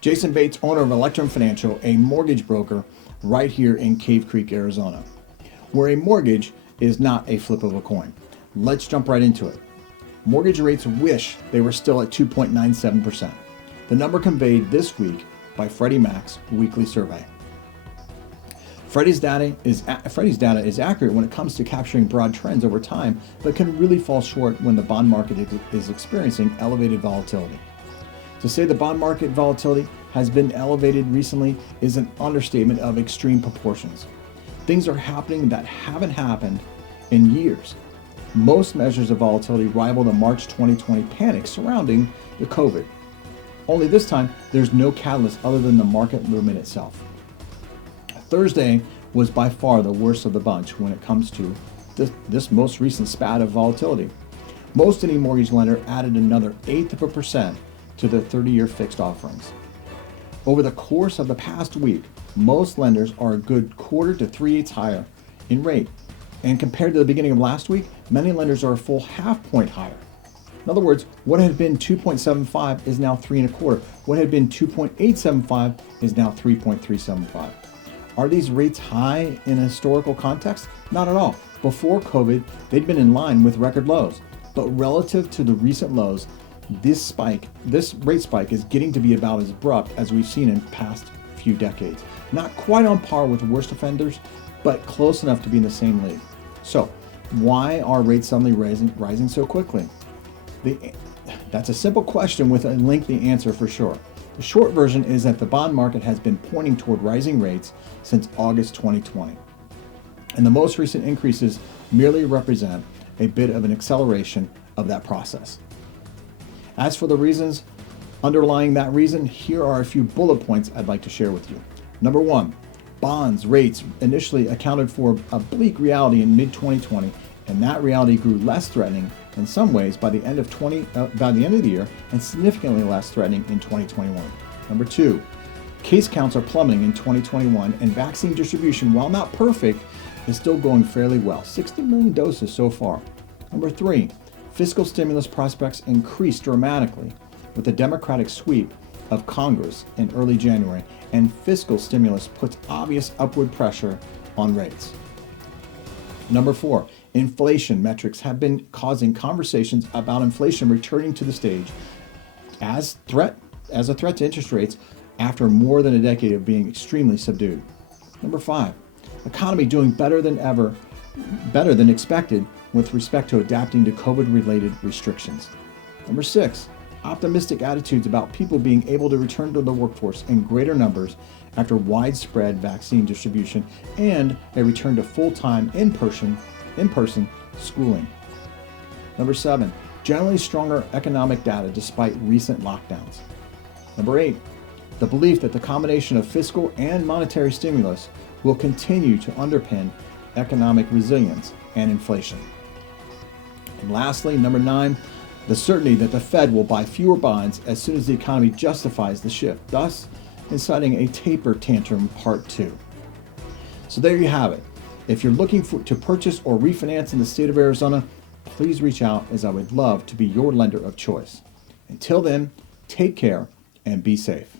Jason Bates, owner of Electrum Financial, a mortgage broker right here in Cave Creek, Arizona, where a mortgage is not a flip of a coin. Let's jump right into it. Mortgage rates wish they were still at 2.97%. The number conveyed this week by Freddie Mac's weekly survey. Freddie's data is accurate when it comes to capturing broad trends over time, but can really fall short when the bond market is experiencing elevated volatility. To say the bond market volatility has been elevated recently is an understatement of extreme proportions. Things are happening that haven't happened in years. Most measures of volatility rival the March 2020 panic surrounding the COVID. Only this time, there's no catalyst other than the market movement itself. Thursday was by far the worst of the bunch when it comes to this most recent spat of volatility. Most any mortgage lender added another 1/8% to their 30-year fixed offerings. Over the course of the past week, most lenders are a good 1/4 to 3/8 higher in rate. And compared to the beginning of last week, many lenders are a full 1/2 point higher. In other words, what had been 2.75 is now 3 1/4. What had been 2.875 is now 3.375. Are these rates high in a historical context? Not at all. Before COVID, they'd been in line with record lows. But relative to the recent lows, this rate spike is getting to be about as abrupt as we've seen in past few decades. Not quite on par with the worst offenders, but close enough to be in the same league. So, why are rates suddenly rising so quickly? That's a simple question with a lengthy answer for sure. The short version is that the bond market has been pointing toward rising rates since August 2020. And the most recent increases merely represent a bit of an acceleration of that process. As for the reasons underlying that reason, here are a few bullet points I'd like to share with you. Number one, bonds rates initially accounted for a bleak reality in mid-2020, and that reality grew less threatening in some ways by the end of the year, and significantly less threatening in 2021. Number two, case counts are plummeting in 2021, and vaccine distribution, while not perfect, is still going fairly well. 60 million doses so far. Number three, fiscal stimulus prospects increased dramatically with the Democratic sweep of Congress in early January, and fiscal stimulus puts obvious upward pressure on rates. Number four, inflation metrics have been causing conversations about inflation returning to the stage as a threat to interest rates after more than a decade of being extremely subdued. Number five, economy doing better than expected with respect to adapting to COVID-related restrictions. Number six, optimistic attitudes about people being able to return to the workforce in greater numbers after widespread vaccine distribution and a return to full-time in-person schooling. Number seven, generally stronger economic data despite recent lockdowns. Number eight, the belief that the combination of fiscal and monetary stimulus will continue to underpin economic resilience and inflation. And lastly, number nine, the certainty that the Fed will buy fewer bonds as soon as the economy justifies the shift, thus inciting a taper tantrum part two. So there you have it. If you're looking to purchase or refinance in the state of Arizona, please reach out, as I would love to be your lender of choice. Until then, take care and be safe.